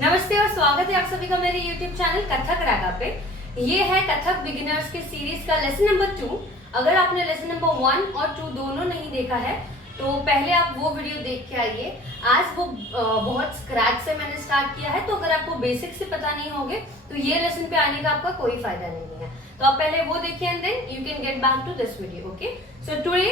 नमस्ते और स्वागत है आप सभी का मेरे YouTube चैनल कथक रागा पे। ये है कथक बिगिनर्स के सीरीज का लेसन नंबर 2। अगर आपने लेसन नंबर 1 और 2 दोनों नहीं देखा है तो पहले आप वो वीडियो देख के आइए। आज वो बहुत स्क्रैच से मैंने स्टार्ट किया है, तो अगर आपको बेसिक से पता नहीं होगे तो ये लेसन पे आने का आपका कोई फायदा नहीं है। तो आप पहले वो देखिए and then you can get back to this video. Okay, so today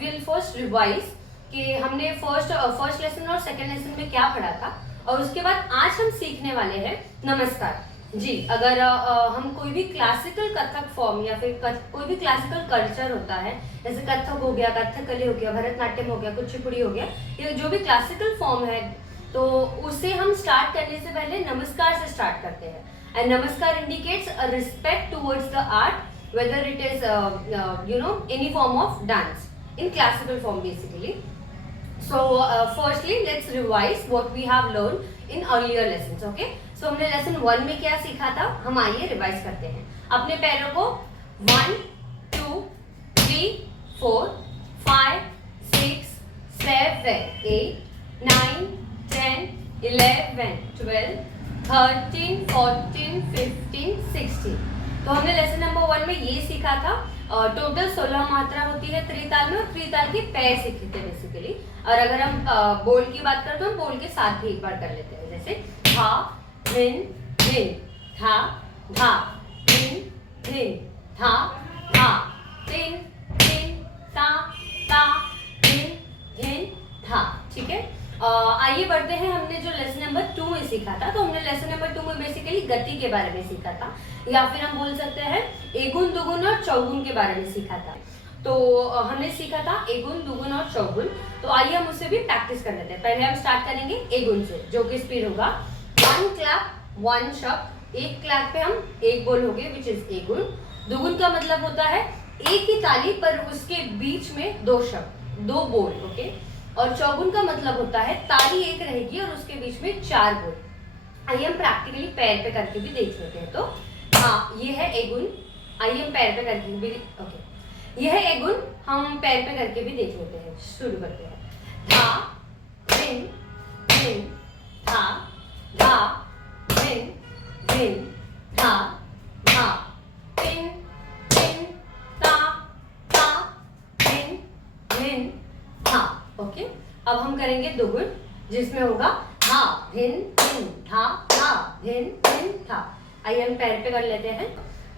will first revise कि हमने फर्स्ट लेसन और सेकेंड लेसन में क्या पढ़ा था, और उसके बाद आज हम सीखने वाले हैं नमस्कार जी। अगर हम कोई भी क्लासिकल कथक फॉर्म या फिर कोई भी क्लासिकल कल्चर होता है, जैसे कथक हो गया, कथकली हो गया, भरतनाट्यम हो गया, कुचिपुड़ी हो गया, ये जो भी क्लासिकल फॉर्म है, तो उसे हम स्टार्ट करने से पहले नमस्कार से स्टार्ट करते हैं। एंड नमस्कार indicates a respect towards the art, whether it is any form of dance in classical form basically. So firstly let's revise what we have learned in earlier lessons. Okay, so हमने lesson 1 में क्या सीखा था, हम आइए revise करते हैं। अपने पैरों को 1 2 3 4 5 6 7 8 9 10 11 12 13 14 15 16। तो हमने लेसन नंबर 1 में ये सीखा था। टोटल 16 मात्रा होती है त्रिताल में, और त्रिताल के पैर सीखे थे बेसिकली। और अगर हम बोल की बात करें तो हम बोल के साथ भी एक बार कर लेते हैं, जैसे धा धिन धिन, धा धा धिन धिन, धा धा धिन धिन, ता ता धिन धिन, धा। ठीक है, आइए बढ़ते हैं। हमने जो लेसन नंबर 2 में सीखा था, तो हमने लेसन नंबर 2 में बेसिकली गति के बारे में सीखा था, या फिर हम बोल सकते हैं एगुण, दुगुण और चौगुण के बारे में सीखा था। तो हमने सीखा था एगुण, दुगुण और चौगुण। तो आइए हम उससे भी प्रैक्टिस कर लेते हैं। पहले हम स्टार्ट करेंगे एगुण से, जो कि स्पीड होगा 1 क्लैप 1 शब्द। एक क्लैप पे हम एक बोल हो गए, विच इज एगुण। दुगुण का मतलब होता है एक ही ताली पर उसके बीच में 2 शब्द, 2 बोल। ओके, और चौगुण का मतलब होता है ताली एक रहेगी और उसके बीच में 4 बोल। आइए हम प्रैक्टिकली पैर पे करके भी देख लेते हैं। तो हाँ, ये है एगुण। आइए हम पैर पे करके भी, ओके, ये है एगुण, हम पैर पे करके भी देख लेते हैं। शुरू करते हैं। धा धिन धिन, धा धा धिन धिन, धा धा धिन धिन, ता ता धिन धिन, धा। ओके, अब हम करेंगे दुगुण, जिसमें होगा धा धिन धिन, धा धा धिन धिन, धा। आइए हम पैर पे कर लेते हैं।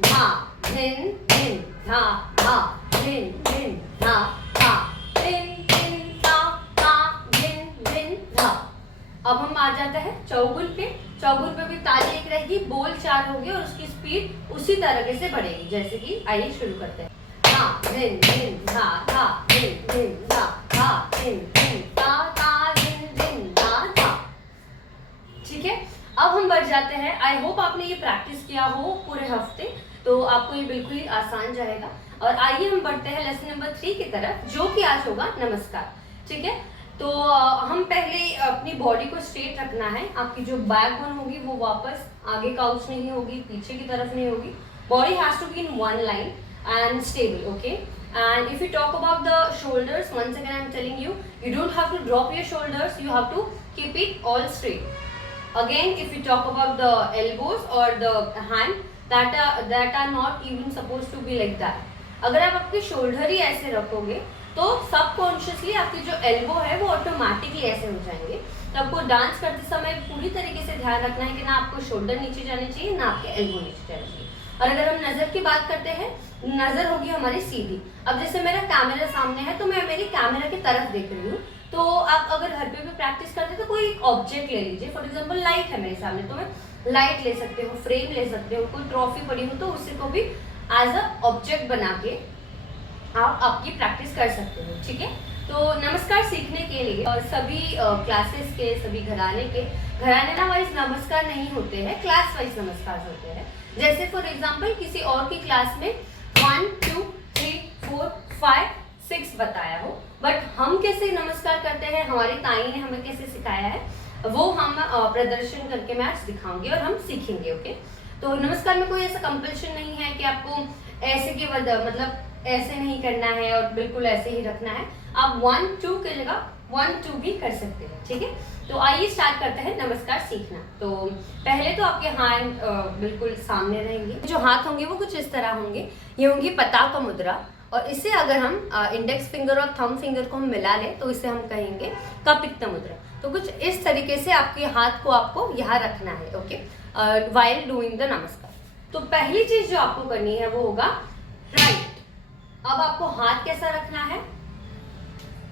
धा धिन धिन, धा धा धिन धिन, धा धा धिन धिन, ता ता धिन धिन, धा। अब हम आ जाते हैं चौगुण पे। चौगुण पे भी ताली एक रहेगी, बोल 4 होंगे और उसकी स्पीड उसी तरीके से बढ़ेगी, जैसे कि आइए शुरू करते हैं। धा धिन धिन, धा धा धिन धिन, धा धा धिन धिन, ता ता धिन धिन, धा धा। ठीक है, अब हम बढ़ जाते हैं। आई होप आपने ये प्रैक्टिस किया हो पूरे हफ्ते, तो आपको ये बिल्कुल ही आसान जाएगा। और आइए हम बढ़ते हैं लेसन नंबर 3 की तरफ, जो कि आज होगा नमस्कार। ठीक है, तो हम पहले अपनी बॉडी को स्ट्रेट रखना है। आपकी जो बैकबोन होगी वो वापस आगे काउच नहीं होगी, पीछे की तरफ नहीं होगी। Body has to be in one line and stable. Okay, and if you talk about the shoulders, once again I'm telling you, you don't have to drop your shoulders, you have to keep it all straight. Again, if you talk about the elbows or the hand, that are not even supposed to be like that. अगर आप आपके shoulder ही ऐसे रखोगे तो subconsciously आपकी जो elbow है वो ऑटोमेटिकली ऐसे हो जाएंगे। तो आपको डांस करते समय पूरी तरीके से ध्यान रखना है कि ना आपको शोल्डर नीचे जाने चाहिए, ना आपके एल्बो नीचे जाने चाहिए। और अगर हम नजर की बात करते हैं, नजर होगी हमारी सीधी। अब जैसे मेरा कैमरा सामने है तो मैं मेरी कैमरा की तरफ देख रही हूँ। तो आप अगर घर पे भी प्रैक्टिस करते तो कोई एक ऑब्जेक्ट ले लीजिए। फॉर एग्जांपल लाइट है मेरे सामने, तो मैं लाइट ले सकते हो, फ्रेम ले सकते हो, कोई ट्रॉफी पड़ी हो तो उसी को भी एज अ ऑब्जेक्ट बना के आप आपकी प्रैक्टिस कर सकते हो। ठीक है, तो नमस्कार सीखने के लिए और सभी क्लासेस के, सभी घराने ना वाइज नमस्कार नहीं होते हैं, क्लास वाइज नमस्कार होते हैं। जैसे फॉर एग्जांपल किसी और की क्लास में 1 2 3 4 5 6 बताया हो, बट हम कैसे नमस्कार करते हैं, हमारी ताई ने हमें कैसे सिखाया है, वो हम प्रदर्शन करके मैं आज दिखाऊंगी और हम सीखेंगे। ओके, तो नमस्कार में कोई ऐसा कंपल्शन नहीं है कि आपको ऐसे के मतलब ऐसे नहीं करना है और बिल्कुल ऐसे ही रखना है। आप 1 2 की जगह 1 2 भी कर सकते हैं, ठीक है। तो आइए स्टार्ट करते हैं नमस्कार सीखना। तो पहले तो आपके हाथ बिल्कुल सामने रहेंगे, जो हाथ होंगे वो कुछ इस तरह होंगे, ये होंगी पताका मुद्रा, और इसे अगर हम इंडेक्स फिंगर और थंब फिंगर को हम मिला लें तो इसे हम कहेंगे कपित्त मुद्रा। तो कुछ इस तरीके से आपके हाथ को आपको यहाँ रखना है, ओके, व्हाइल डूइंग द नमस्कार। तो पहली चीज जो आपको करनी है वो होगा राइट। अब आपको हाथ कैसा रखना है,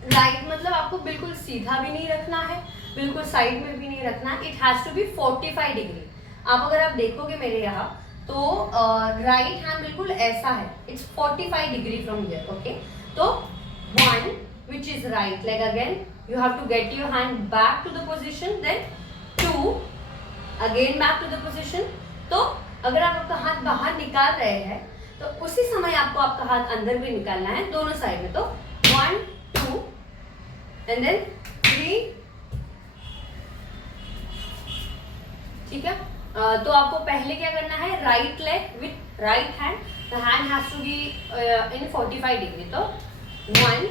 राइट मतलब आपको बिल्कुल सीधा भी नहीं रखना है, बिल्कुल साइड में भी नहीं रखना है, it has to be 45 degree. अगर आप देखोगे मेरे यहाँ तो राइट हैंड बिल्कुल ऐसा है, it's 45 degree from here, okay. तो 1 which is right leg, again you have to get your hand back to the position, then 2 again back to the position। तो अगर आप आपका हाथ बाहर निकाल रहे हैं तो उसी समय आपको आपका हाथ अंदर भी निकालना है दोनों साइड में। तो 1 2 and then 3, ठीक है। तो आपको पहले क्या करना है, right leg with right hand, the hand has to be in 45 degree. तो 1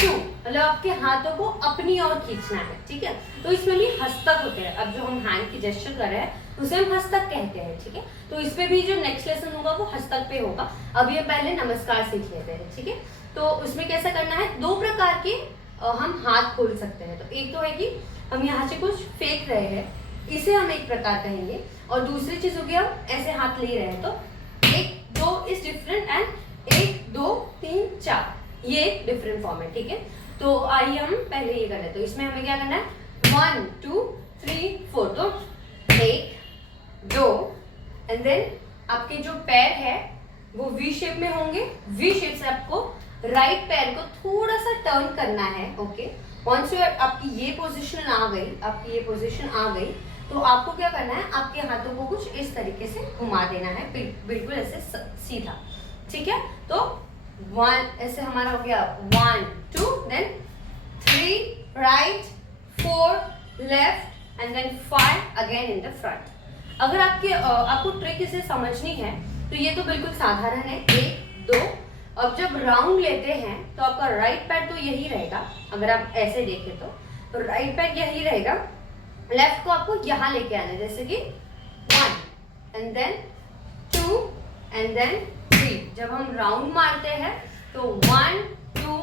2 मतलब आपके हाथों को अपनी ओर खींचना है, ठीक है। तो इसमें भी हस्तक होते हैं, अब जो हम हैंड की जेस्चर कर रहे हैं उसे हम हस्तक कहते हैं, ठीक है। तो इस पे भी जो नेक्स्ट लेसन होगा वो हस्तक पे होगा। अब ये पहले नमस्कार सीख लेते हैं, ठीक है। तो उसमें कैसा करना है, 2 प्रकार के हम हाथ खोल सकते हैं। तो एक तो है कि हम यहाँ से कुछ फेंक रहे हैं, इसे हम एक प्रकार कहेंगे, और दूसरी चीज होगी हम ऐसे हाथ ले रहे हैं। तो 1 2 इज डिफरेंट एंड 1 2 3 4 ये डिफरेंट फॉर्म है, ठीक है। तो आइए हम पहले ये करें। तो इसमें हमें क्या करना है, 1 2 3 4। तो 1 2 एंड देन आपके जो पैर है वो वी शेप में होंगे। वी शेप से आपको राइट पैर को थोड़ा सा टर्न करना है, ओके। वंस आपकी ये पोजीशन आ गई, आपकी ये पोजीशन आ गई, तो आपको क्या करना है, आपके हाथों को कुछ इस तरीके से घुमा देना है, बिल्कुल ऐसे सीधा, ठीक है। तो 1 ऐसे हमारा हो गया 1 2 then 3 right 4 left and then 5 again in the front. अगर आपको ट्रिक इसे समझनी है तो ये तो बिल्कुल साधारण है, 1 2। अब जब राउंड लेते हैं तो आपका राइट पैर तो यही रहेगा, अगर आप ऐसे देखें तो राइट पैर यही रहेगा, लेफ्ट को आपको यहाँ लेके आना है, जैसे कि 1 एंड देन 2 एंड देन 3। जब हम राउंड मारते हैं तो 1 2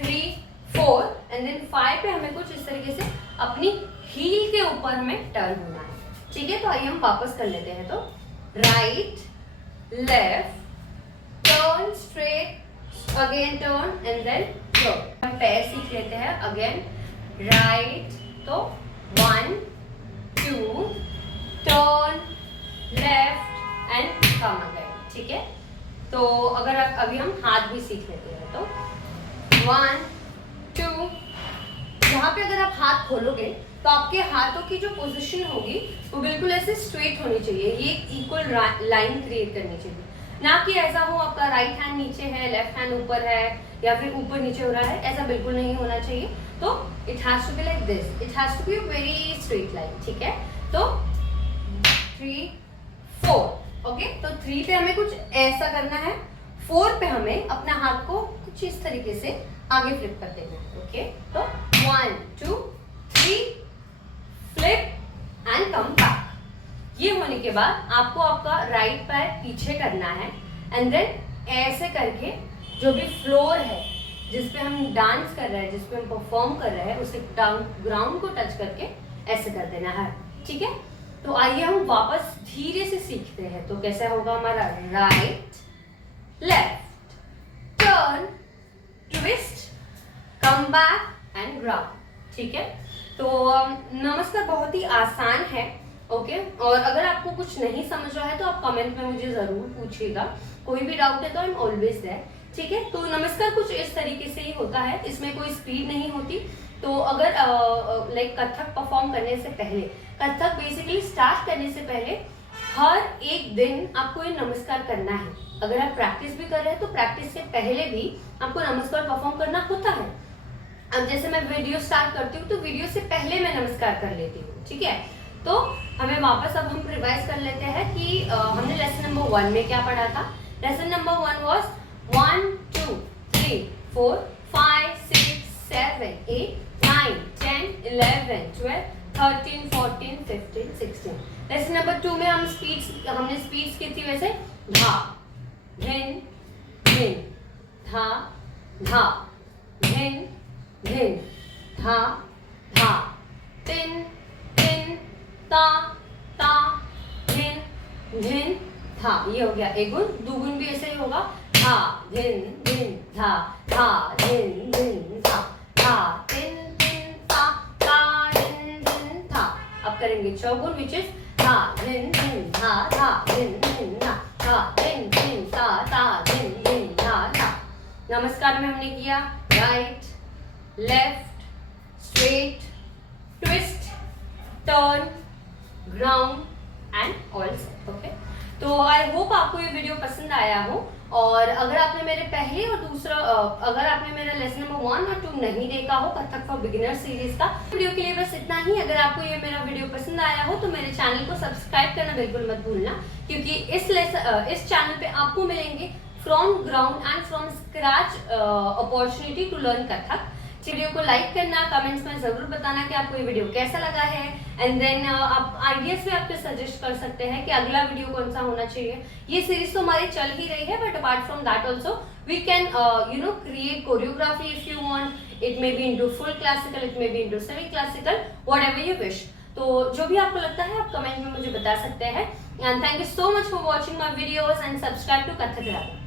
3 4 एंड देन 5 पे हमें कुछ इस तरीके से अपनी हील के ऊपर हमें टर्न होना है, ठीक है। तो आइए हम वापस कर लेते हैं। तो right left turn straight again turn and then go. हम पैर सीख लेते हैं, अगेन राइट, तो 1 2 turn left and come again, ठीक है। तो अगर आप अभी हम हाथ भी सीख लेते हैं, तो 1 2। यहाँ पे अगर आप हाथ खोलोगे तो आपके हाथों की जो पोजीशन होगी वो बिल्कुल ऐसे स्ट्रेट होनी चाहिए, ये इक्वल लाइन क्रिएट करनी चाहिए, ना कि ऐसा हो आपका राइट हैंड नीचे है, लेफ्ट हैंड ऊपर है, या फिर ऊपर नीचे हो रहा है, ऐसा बिल्कुल नहीं होना चाहिए। तो it has to be like this, it has to be very straight line, ठीक है। तो 3 4, ओके। तो 3 पे हमें कुछ ऐसा करना है, 4 पे हमें अपना हाथ को कुछ इस तरीके से आगे फ्लिप कर देना है, ओके। तो 1 2 3 फ्लिप एंड कम बैक। ये होने के बाद आपको आपका राइट पैर पीछे करना है एंड देन ऐसे करके जो भी फ्लोर है जिस पे हम डांस कर रहे हैं, जिस पे हम परफॉर्म कर रहे हैं, उसे ग्राउंड को टच करके ऐसे कर देना है, ठीक है। तो आइए हम वापस धीरे से सीखते हैं। तो कैसा होगा हमारा, right left turn twist come back and ground, ठीक है। तो नमस्कार बहुत ही आसान है, ओके। और अगर आपको कुछ नहीं समझ रहा है तो आप कमेंट में मुझे जरूर पूछिएगा, कोई भी डाउट है तो आई एम ऑलवेज देयर, ठीक है। तो नमस्कार कुछ इस तरीके से ही होता है, इसमें कोई स्पीड नहीं होती। तो अगर लाइक कथक परफॉर्म करने से पहले, कथक बेसिकली स्टार्ट करने से पहले हर एक दिन आपको ये नमस्कार करना है। अगर आप प्रैक्टिस भी कर रहे हैं तो प्रैक्टिस से पहले भी आपको नमस्कार परफॉर्म करना होता है। अब जैसे मैं वीडियो स्टार्ट करती हूँ तो वीडियो से पहले मैं नमस्कार कर लेती हूँ, ठीक है। तो हमें वापस अब हम रिवाइज कर लेते हैं कि हमने लेसन नंबर 1 में क्या पढ़ा था। Lesson number 1 was 1 2 3 4 5 6 7 8 9, 10, 11, 12, 13, 14, 15, 16। Lesson number 2 में हमने स्पीड्स की थी वैसे धा, धिन, धिन, धा, धा, धिन, धिन, धा, धा, तिन, तिन, ता, ता, धिन, धिन, था। ये हो गया एक गुण। दुगुन भी ऐसे ही होगा, धा, धिन, धिन, धा, धा, धिन, धिन, धा, धा, तिन, तिन, ता, ता, धिन, धिन, था। अब करेंगे चौगुन विच इज धा, धिन, धिन, धा, धा, धिन, धिन, धा, धा, धिन, धिन, ता, ता, धिन, धिन, धा, धा। नमस्कार में हमने किया right, left, straight, twist, turn, ground and also. Okay, तो आई होप आपको ये वीडियो पसंद आया हो। और अगर आपने मेरे पहले और दूसरा अगर आपने मेरा लेसन नंबर 1 और 2 नहीं देखा हो कथक फॉर बिगिनर सीरीज का, वीडियो के लिए बस इतना ही। अगर आपको ये मेरा वीडियो पसंद आया हो तो मेरे चैनल को सब्सक्राइब करना बिल्कुल मत भूलना, क्योंकि इस चैनल पे आपको मिलेंगे from ground and from scratch opportunity to learn Kathak. Video को लाइक करना, कमेंट्स में जरूर बताना कि आपको ये वीडियो कैसा लगा है, एंड देन आप आइडियाज भी आपको सजेस्ट कर सकते हैं कि अगला वीडियो कौन सा होना चाहिए। ये सीरीज तो हमारी चल ही रही है, but apart from that also we can create choreography if you want. It may be into full classical, it may be into semi classical, whatever you wish. तो जो भी आपको लगता है आप कमेंट में मुझे बता सकते हैं। And thank you so much for watching my videos and subscribe to Kathak Raga.